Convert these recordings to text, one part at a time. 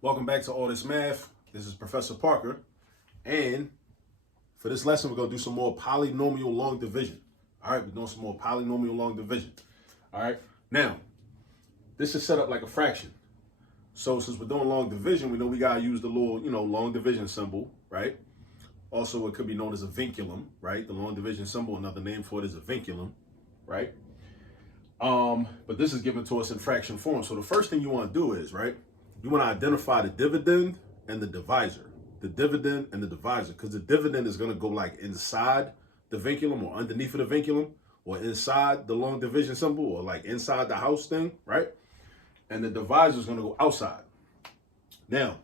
Welcome back to All This Math. This is Professor Parker. And for this lesson, we're going to do some more polynomial long division. All right, we're doing some more polynomial long division. All right, now, this is set up like a fraction. So since we're doing long division, we know we got to use the little, long division symbol, right? Also, it could be known as a vinculum, right? The long division symbol, another name for it is a vinculum, right? But this is given to us in fraction form. So the first thing you want to do is, right, you want to identify the dividend and the divisor. The dividend and the divisor, because the dividend is going to go like inside the vinculum or underneath of the vinculum or inside the long division symbol or like inside the house thing, right? And the divisor is going to go outside. Now,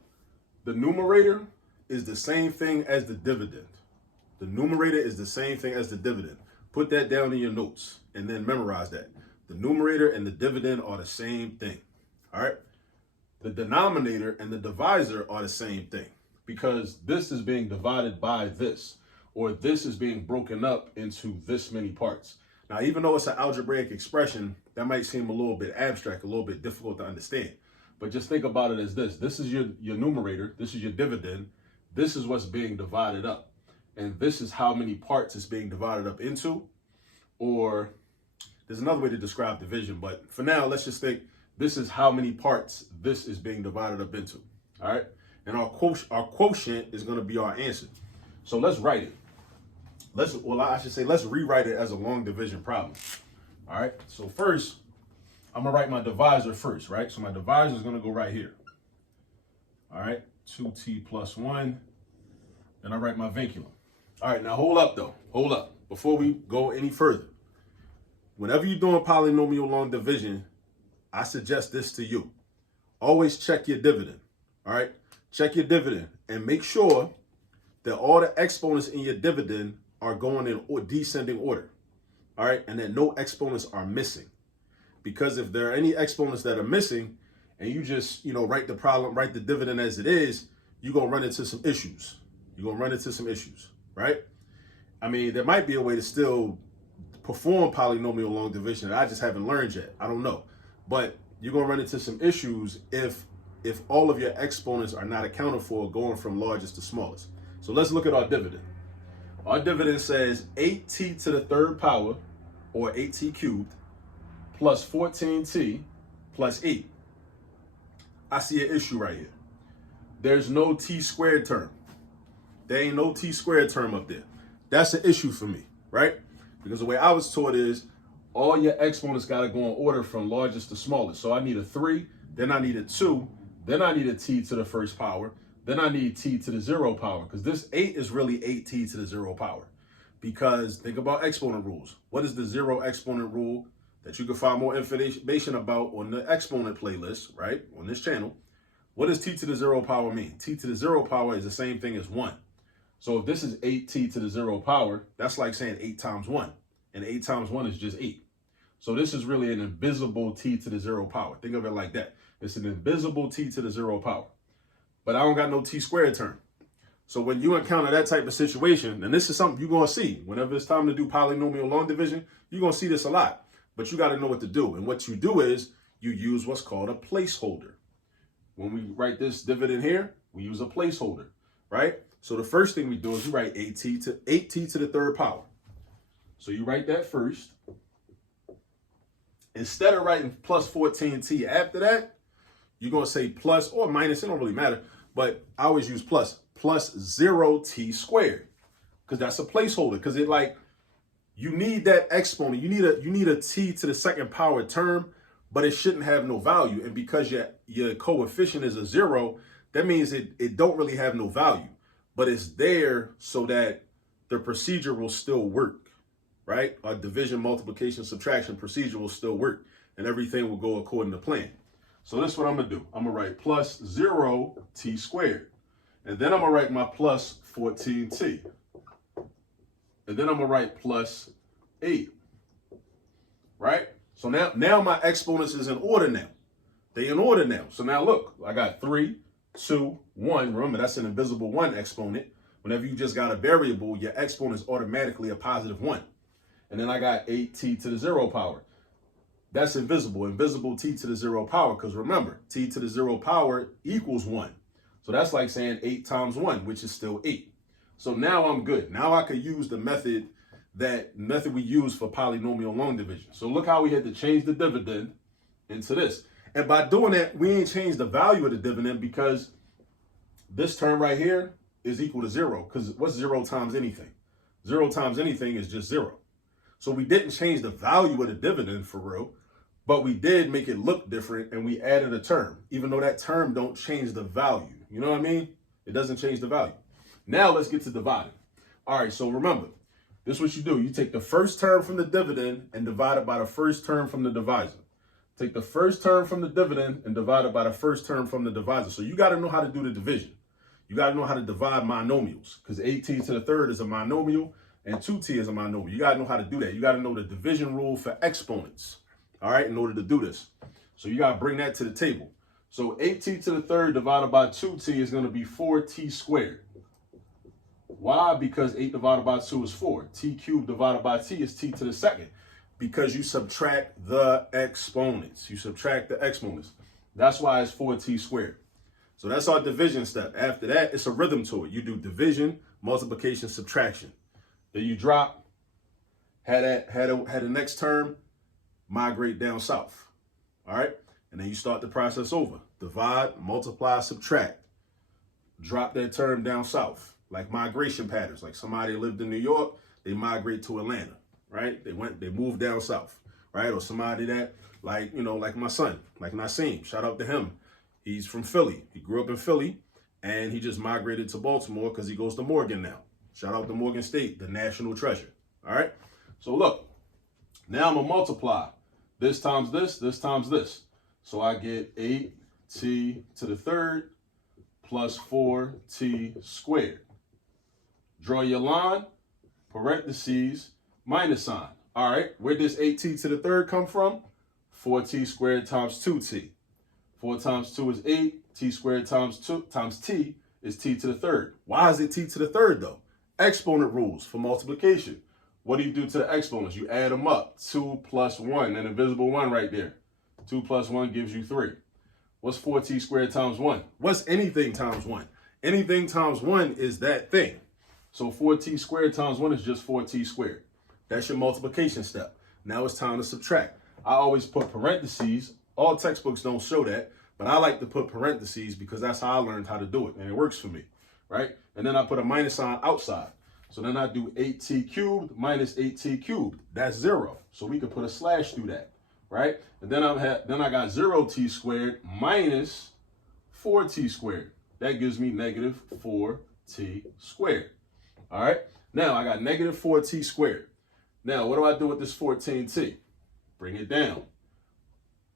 the numerator is the same thing as the dividend. The numerator is the same thing as the dividend. Put that down in your notes and then memorize that. The numerator and the dividend are the same thing, all right? The denominator and the divisor are the same thing because this is being divided by this, or this is being broken up into this many parts. Now, even though it's an algebraic expression, that might seem a little bit abstract, a little bit difficult to understand. But just think about it as this. This is your numerator. This is your dividend. This is what's being divided up. And this is how many parts it's being divided up into. Or there's another way to describe division. But for now, let's just think this is how many parts this is being divided up into. All right. And our quotient is going to be our answer. So let's write it. Let's rewrite it as a long division problem. All right. So first, I'm going to write my divisor first, right? So my divisor is going to go right here. All right. 2t plus 1. Then I write my vinculum. All right. Now hold up, though. Hold up. Before we go any further, whenever you're doing polynomial long division, I suggest this to you. Always check your dividend. All right. Check your dividend and make sure that all the exponents in your dividend are going in or descending order. All right. And that no exponents are missing. Because if there are any exponents that are missing and you just, write the dividend as it is, you're going to run into some issues. Right? I mean, there might be a way to still perform polynomial long division that I just haven't learned yet. I don't know. But you're going to run into some issues if all of your exponents are not accounted for going from largest to smallest. So let's look at our dividend. Our dividend says 8t to the third power, or 8t cubed, plus 14t plus 8. I see an issue right here. There's no t squared term. There ain't no t squared term up there. That's an issue for me, right? Because the way I was taught is all your exponents got to go in order from largest to smallest. So I need a 3, then I need a 2, then I need a t to the first power, then I need t to the 0 power, because this 8 is really 8t to the 0 power. Because think about exponent rules. What is the 0 exponent rule that you can find more information about on the exponent playlist, right, on this channel? What does t to the 0 power mean? T to the 0 power is the same thing as 1. So if this is 8t to the 0 power, that's like saying 8 times 1. And 8 times 1 is just 8. So this is really an invisible t to the 0 power. Think of it like that. It's an invisible t to the 0 power. But I don't got no t squared term. So when you encounter that type of situation, and this is something you're going to see whenever it's time to do polynomial long division, you're going to see this a lot. But you got to know what to do. And what you do is you use what's called a placeholder. When we write this dividend here, we use a placeholder, right? So the first thing we do is we write 8t to the third power. So you write that first. Instead of writing plus 14t after that, you're going to say plus or minus. It don't really matter. But I always use plus 0t squared, because that's a placeholder. Because you need that exponent. You need a t to the second power term, but it shouldn't have no value. And because your coefficient is a 0, that means it don't really have no value. But it's there so that the procedure will still work. Right? Our division, multiplication, subtraction procedure will still work and everything will go according to plan. So this is what I'm going to do. I'm going to write plus 0t squared. And then I'm going to write my plus 14t. And then I'm going to write plus 8. Right? So now my exponents is in order now. They in order now. So now look, I got 3, 2, 1. Remember, that's an invisible 1 exponent. Whenever you just got a variable, your exponent is automatically a positive 1. And then I got 8t to the 0 power. That's invisible. Invisible t to the 0 power, because remember, t to the 0 power equals 1. So that's like saying 8 times 1, which is still 8. So now I'm good. Now I could use the method we use for polynomial long division. So look how we had to change the dividend into this. And by doing that, we ain't changed the value of the dividend, because this term right here is equal to 0. Because what's 0 times anything? 0 times anything is just 0. So we didn't change the value of the dividend for real, but we did make it look different, and we added a term, even though that term don't change the value. You know what I mean? It doesn't change the value. Now let's get to dividing. All right, so remember, this is what you do. You take the first term from the dividend and divide it by the first term from the divisor. Take the first term from the dividend and divide it by the first term from the divisor. So you got to know how to do the division. You got to know how to divide monomials, because 8t to the third is a monomial and 2t is a monomial. You got to know how to do that. You got to know the division rule for exponents, all right, in order to do this. So you got to bring that to the table. So 8t to the third divided by 2t is going to be 4t squared. Why? Because 8 divided by 2 is 4. T cubed divided by t is t to the second, because you subtract the exponents. You subtract the exponents. That's why it's 4t squared. So that's our division step. After that, it's a rhythm to it. You do division, multiplication, subtraction. Then you drop, had the next term, migrate down south. All right? And then you start the process over. Divide, multiply, subtract. Drop that term down south. Like migration patterns. Like somebody lived in New York, they migrate to Atlanta, right? They moved down south, right? Or somebody that, like, you know, like my son, like Nassim, shout out to him. He's from Philly. He grew up in Philly, and he just migrated to Baltimore because he goes to Morgan now. Shout out to Morgan State, the national treasure. All right? So look, now I'm going to multiply this times this, this times this. So I get 8t to the third plus 4t squared. Draw your line, parentheses, minus sign. All right, where does 8t to the third come from? 4t squared times 2t. 4 times 2 is 8. T squared times 2 times t is t to the third. Why is it t to the third, though? Exponent rules for multiplication. What do you do to the exponents? You add them up. 2 plus 1, an invisible 1 right there. 2 plus 1 gives you 3. What's 4t squared times 1? What's anything times 1? Anything times 1 is that thing. So 4t squared times 1 is just 4t squared. That's your multiplication step. Now it's time to subtract. I always put parentheses. All textbooks don't show that, but I like to put parentheses because that's how I learned how to do it, and it works for me, right? And then I put a minus sign outside. So then I do 8t cubed minus 8t cubed. That's 0. So we could put a slash through that, right? And then I got 0t squared minus 4t squared. That gives me negative 4t squared. All right? Now I got negative 4t squared. Now what do I do with this 14t? Bring it down.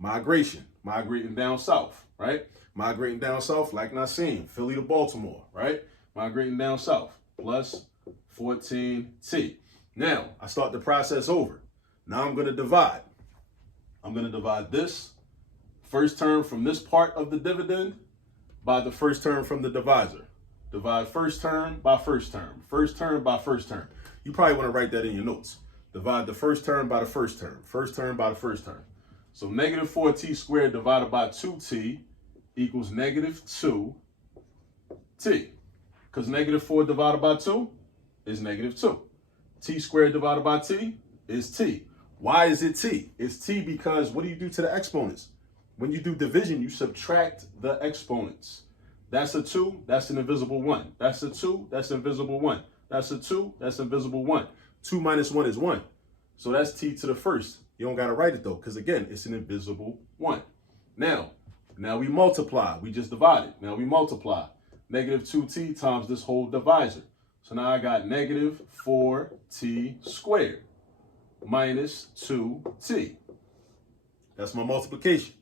Migrating down south, right? Migrating down south like Nassim, Philly to Baltimore, right? Migrating down south, plus 14t. Now, I start the process over. Now I'm going to divide. I'm going to divide this first term from this part of the dividend by the first term from the divisor. Divide first term by first term. First term by first term. You probably want to write that in your notes. Divide the first term by the first term. First term by the first term. So negative 4t squared divided by 2t equals negative 2t. Because negative 4 divided by 2 is negative 2. T squared divided by t is t. Why is it t? It's t because what do you do to the exponents? When you do division, you subtract the exponents. That's a 2, that's an invisible 1. That's a 2, that's invisible 1. That's a 2, that's invisible 1. 2 minus 1 is 1. So that's t to the first. You don't got to write it, though, because, again, it's an invisible 1. Now we multiply. We just divided. Now we multiply. Negative 2t times this whole divisor. So now I got negative 4t squared minus 2t. That's my multiplication,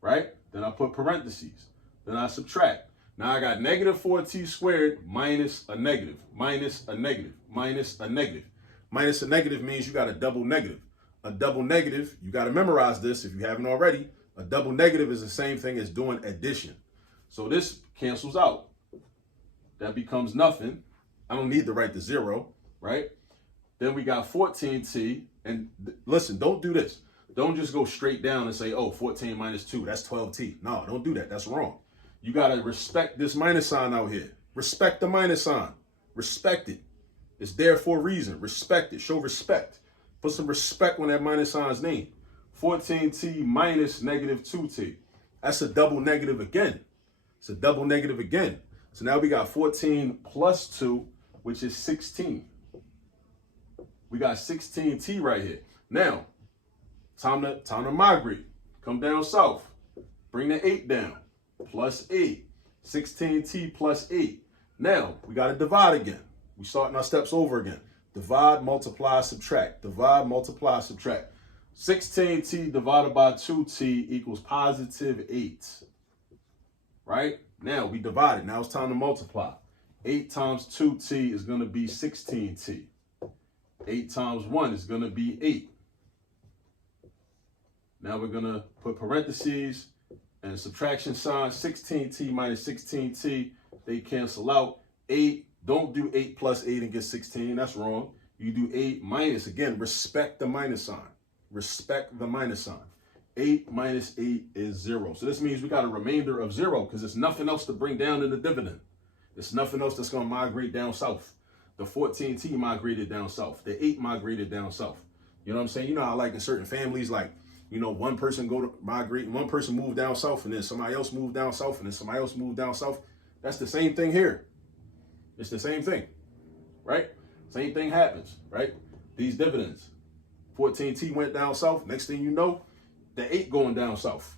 right? Then I put parentheses. Then I subtract. Now I got negative 4t squared minus a negative, minus a negative, minus a negative. Minus a negative means you got a double negative. A double negative, you got to memorize this if you haven't already. A double negative is the same thing as doing addition. So this cancels out. That becomes nothing. I don't need to write the 0, right? Then we got 14t. And listen, don't do this. don't just go straight down and say, oh, 14 minus 2, that's 12t. No, don't do that. That's wrong. You got to respect this minus sign out here. Respect the minus sign. Respect it. It's there for a reason. Respect it. Show respect. Put some respect on that minus sign's name. 14t minus negative 2t. That's a double negative again. It's a double negative again. So now we got 14 plus 2, which is 16. We got 16t right here. Now, time to migrate. Come down south. Bring the 8 down. Plus 8. 16t plus 8. Now, we got to divide again. We starting our steps over again. Divide, multiply, subtract. Divide, multiply, subtract. 16t divided by 2t equals positive 8. Right? Now, we divide it. Now it's time to multiply. 8 times 2t is going to be 16t. 8 times 1 is going to be 8. Now we're going to put parentheses and subtraction sign. 16t minus 16t. They cancel out. 8. Don't do 8 plus 8 and get 16. That's wrong. You do 8 minus. Again, respect the minus sign. Respect the minus sign. 8 minus 8 is 0. So this means we got a remainder of 0 because there's nothing else to bring down in the dividend. There's nothing else that's going to migrate down south. The 14t migrated down south. The 8 migrated down south. You know what I'm saying? You know how like in certain families, like, you know, one person go to migrate and one person move down south and then somebody else move down south and then somebody else move down south. That's the same thing here. It's the same thing, right? Same thing happens, right? These dividends. 14t went down south. Next thing you know, the 8 going down south.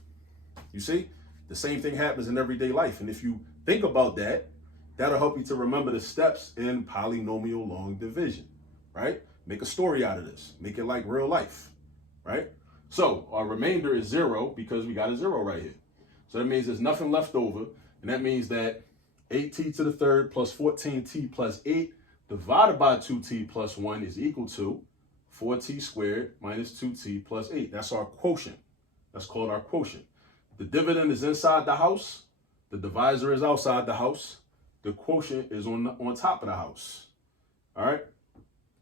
You see? The same thing happens in everyday life. And if you think about that, that'll help you to remember the steps in polynomial long division, right? Make a story out of this. Make it like real life, right? So our remainder is 0 because we got a 0 right here. So that means there's nothing left over. And that means that 8t to the third plus 14t plus 8 divided by 2t plus 1 is equal to 4t squared minus 2t plus 8. That's our quotient. That's called our quotient. The dividend is inside the house. The divisor is outside the house. The quotient is on top of the house. All right?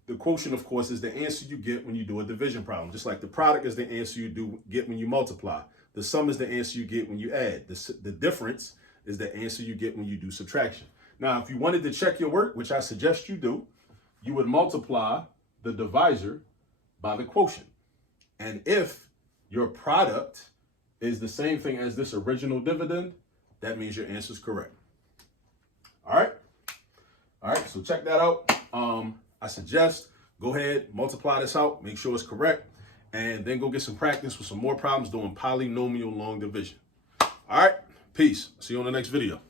The quotient, of course, is the answer you get when you do a division problem. Just like the product is the answer you get when you multiply. The sum is the answer you get when you add. The difference is the answer you get when you do subtraction. Now, if you wanted to check your work, which I suggest you do, you would multiply the divisor by the quotient. And if your product is the same thing as this original dividend, that means your answer is correct. All right? All right, so check that out. I suggest go ahead, multiply this out, make sure it's correct, and then go get some practice with some more problems doing polynomial long division. All right, peace. See you on the next video.